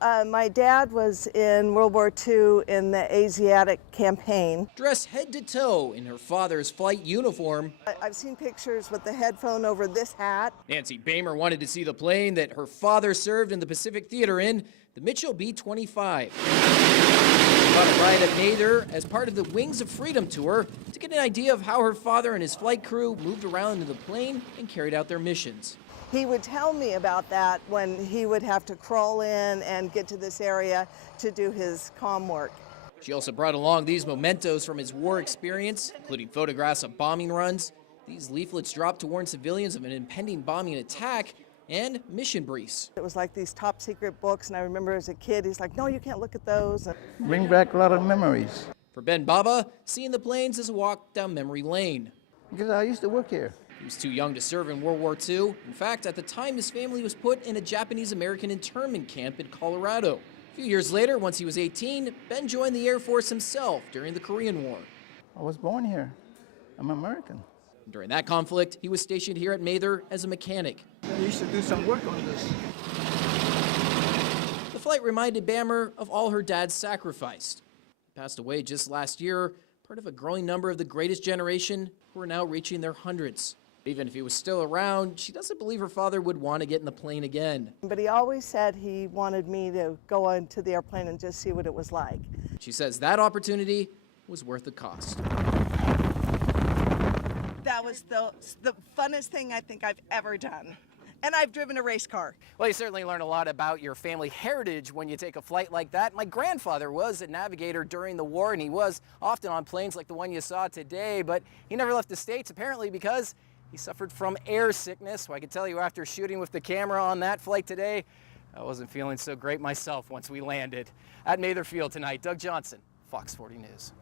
My dad was in World War II in the Asiatic campaign. Dressed head to toe in her father's flight uniform, I've seen pictures with the headphone over this hat. Nancy Bamer wanted to see the plane that her father served in the Pacific Theater in, the Mitchell B-25. Caught a ride at Mather as part of the Wings of Freedom tour to get an idea of how her father and his flight crew moved around in the plane and carried out their missions. He would tell me about that when he would have to crawl in and get to this area to do his comm work. She also brought along these mementos from his war experience, including photographs of bombing runs, these leaflets dropped to warn civilians of an impending bombing attack, and mission briefs. It was like these top secret books, and I remember as a kid, he's like, no, you can't look at those. Bring back a lot of memories. For Ben Baba, seeing the planes is a walk down memory lane. Because I used to work here. He was too young to serve in World War II. In fact, at the time, his family was put in a Japanese-American internment camp in Colorado. A few years later, once he was 18, Ben joined the Air Force himself during the Korean War. I was born here. I'm American. During that conflict, he was stationed here at Mather as a mechanic. I used to do some work on this. The flight reminded Bamer of all her dad sacrificed. He passed away just last year, part of a growing number of the greatest generation who are now reaching their hundreds. Even if he was still around, she doesn't believe her father would want to get in the plane again. But he always said he wanted me to go into the airplane and just see what it was like. She says that opportunity was worth the cost. That was the funnest thing I think I've ever done. And I've driven a race car. Well, you certainly learn a lot about your family heritage when you take a flight like that. My grandfather was a navigator during the war, and he was often on planes like the one you saw today, but he never left the States, apparently because he suffered from air sickness. Well, I can tell you after shooting with the camera on that flight today, I wasn't feeling so great myself once we landed. At Mather Field tonight, Doug Johnson, Fox 40 News.